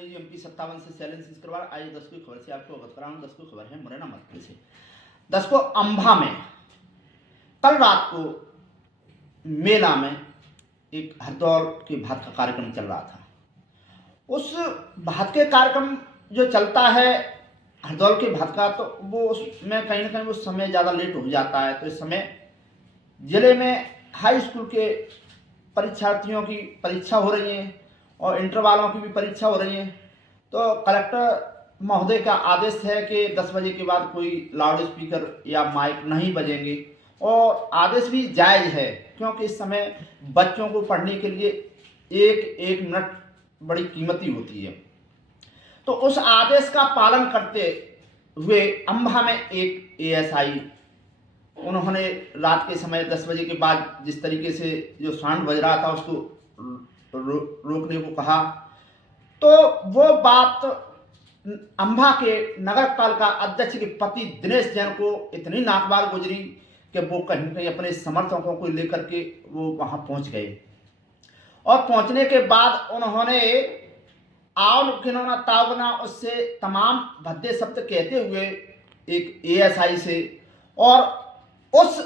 माननीय MP 57 से शैलेंद्र सिंह सिकरवार। आज 10 की खबर से आपको अवगत कराऊं। 10 की खबर है मुरैना मध्य से। 10 को अंबा में कल रात को मेला में एक हरदौल के भात का कार्यक्रम चल रहा था। उस भात के कार्यक्रम जो चलता है हरदौल के भात का, तो वो उसमें कहीं ना कहीं वो समय ज़्यादा लेट हो जाता है। तो इस समय जिले में हाई स्कूल के परीक्षार्थियों की परीक्षा हो रही है और इंटर वालों की भी परीक्षा हो रही है। तो कलेक्टर महोदय का आदेश है कि 10 बजे के बाद कोई लाउड स्पीकर या माइक नहीं बजेंगे, और आदेश भी जायज़ है क्योंकि इस समय बच्चों को पढ़ने के लिए एक मिनट बड़ी कीमती होती है। तो उस आदेश का पालन करते हुए अंबा में एक ASI उन्होंने रात के समय 10 बजे के बाद जिस तरीके से जो साउंड बज रहा था उसको रोकने को कहा। तो वो बात अंबा के नगर पालिका अध्यक्ष के पति दिनेश जैन को इतनी नाकबार गुजरी कि वो कहीं न कहीं अपने समर्थकों को लेकर के वो वहां पहुंच गए, और पहुंचने के बाद उन्होंने आओ खिलौना तावना उससे तमाम भद्दे शब्द कहते हुए एक ASI से, और उस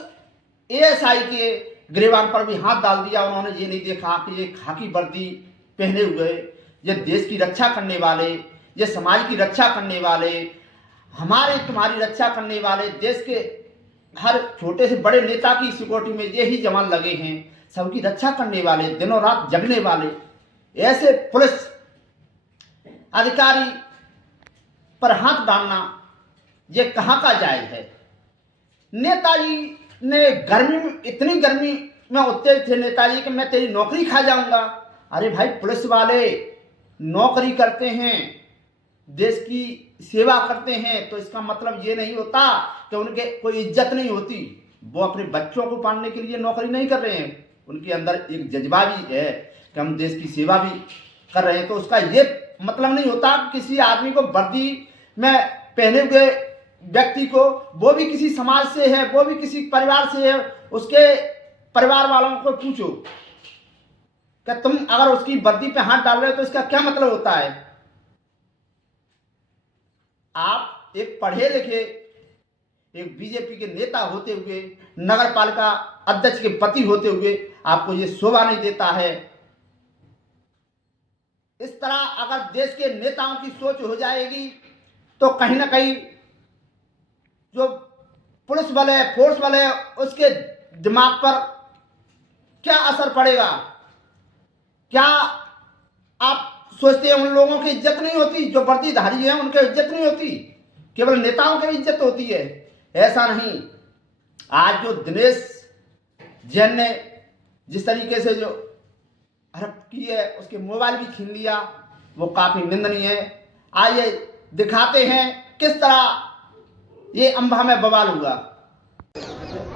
ASI के गिरबान पर भी हाथ डाल दिया। उन्होंने ये नहीं देखा कि ये खाकी वर्दी पहने हुए, ये देश की रक्षा करने वाले, ये समाज की रक्षा करने वाले, हमारे तुम्हारी रक्षा करने वाले, देश के हर छोटे से बड़े नेता की सिक्योरिटी में ये ही जवान लगे हैं, सबकी रक्षा करने वाले, दिनों रात जगने वाले ऐसे पुलिस अधिकारी पर हाथ डालना ये कहाँ का जायज है। नेताजी ने गर्मी में, इतनी गर्मी में उत्तेजित थे नेताजी कि मैं तेरी नौकरी खा जाऊंगा। अरे भाई, पुलिस वाले नौकरी करते हैं, देश की सेवा करते हैं, तो इसका मतलब ये नहीं होता कि उनके कोई इज्जत नहीं होती। वो अपने बच्चों को पालने के लिए नौकरी नहीं कर रहे हैं, उनके अंदर एक जज्बा भी है कि हम देश की सेवा भी कर रहे हैं। तो उसका ये मतलब नहीं होता किसी आदमी को वर्दी में पहने हुए व्यक्ति को, वो भी किसी समाज से है, वो भी किसी परिवार से है, उसके परिवार वालों को पूछो कि तुम अगर उसकी वर्दी पे हाथ डाल रहे हो तो इसका क्या मतलब होता है। आप एक पढ़े लिखे एक बीजेपी के नेता होते हुए, नगर पालिका अध्यक्ष के पति होते हुए आपको ये शोभा नहीं देता है। इस तरह अगर देश के नेताओं की सोच हो जाएगी तो कहीं ना कहीं जो पुलिस बल है, फोर्स बल है, उसके दिमाग पर क्या असर पड़ेगा। क्या आप सोचते हैं उन लोगों की इज्जत नहीं होती जो वर्दीधारी हैं, उनकी इज्जत नहीं होती, केवल नेताओं की इज्जत होती है? ऐसा नहीं। आज जो दिनेश जैन ने जिस तरीके से जो हरकत की है, उसके मोबाइल भी छीन लिया, वो काफी निंदनीय है। आइए दिखाते हैं किस तरह ये अंबा में बवाल हुआ।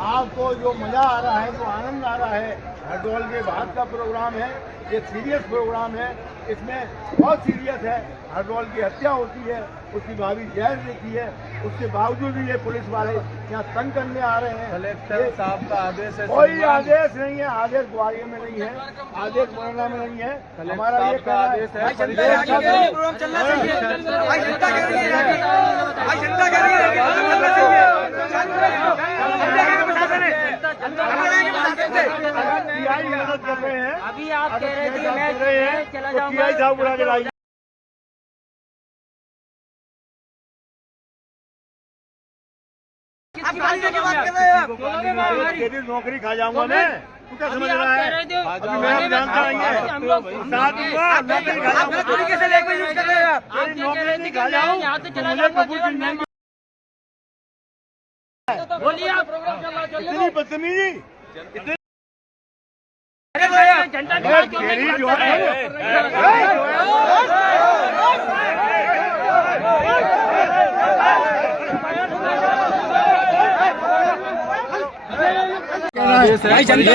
आपको जो मजा आ रहा है, जो आनंद आ रहा है, हरदौल के भात का प्रोग्राम है, ये सीरियस प्रोग्राम है, इसमें बहुत सीरियस है। हरदौल की हत्या होती है, उसकी भाभी जहर देती है, उसके बावजूद भी ये पुलिस वाले यहाँ तंग करने आ रहे हैं। कलेक्टर साहब का आदेश है, कोई आदेश नहीं है, आदेश ग्वालियर में नहीं है, आदेश मुरैना में नहीं है, हमारा ये कहना आदेश है। मदद कर रहे हैं। अभी आप कह रहे थे मैं चला जाऊंगा, साहब उड़ा के लाइए। नौकरी खा जाऊंगा मैं, तू क्या समझ रहा है? मैं जानता नहीं है, नौकरी खा जाऊँ, बोलिए आप। इतनी बदतमीजी, इतनी जनता जो है भाई जनता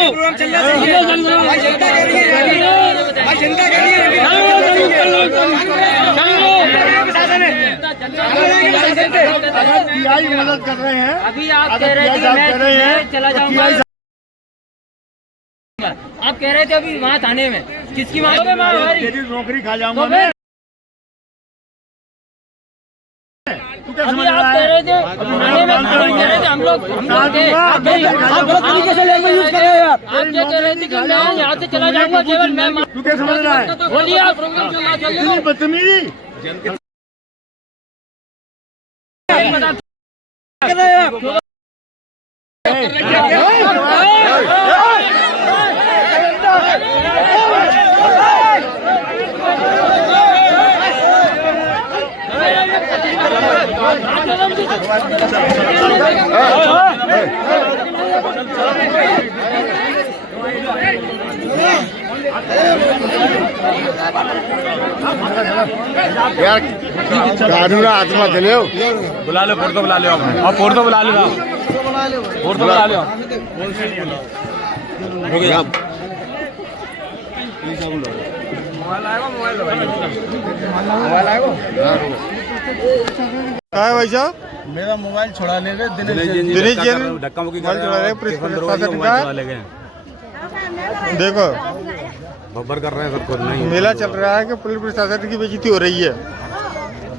प्रोग्राम चल रहा है, भाई जनता कह रही है, भाई जनता कह रही है मदद कर रहे हैं। अभी आप कह रहे थे मैं चला जाऊंगा, आप कह रहे थे अभी वहाँ थाने में किसकी मांग? नौकरी खा जाऊंगा मैं। रहे थे, हम लोग थे। आप गलत तरीके से लैंग्वेज यूज कर रहे हैं आप। आप क्या कह रहे थे कि मैं यहाँ से चला जाऊंगा, केवल मैं तू क्या समझ रहा है? बोलिए, आप प्रोग्राम चल रहा है, चलिए। इतनी बदतमीजी कर रहे हैं आप। यार कानून हाथ में चले हो। बुला लो, फोटो बुला लो और फोटो बुला लो, फोटो बुला लो। क्या है भाई साहब? मेरा मोबाइल छुड़ा ले गए, दिनेश जी धक्का मुक्की मोबाइल चुरा रहे हैं, पुलिस प्रशासन का। ले गए, देखो बब्बर कर रहे हैं सबको। नहीं मेला चल रहा है कि पुलिस प्रशासन की बेइज्जती हो रही है।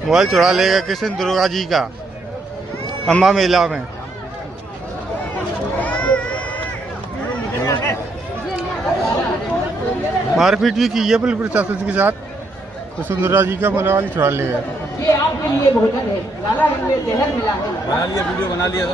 मोबाइल चुरा लेगा कृष्ण दुर्गा जी का अम्बा मेला में। मारपीट भी की है पुलिस प्रशासन के साथ। कृष्ण दुर्गा जी का मोबाइल चुरा लेगा। ये आपके लिए भोजन है, लाला इनमें जहर मिला है। बना लिया, वीडियो बना लिया।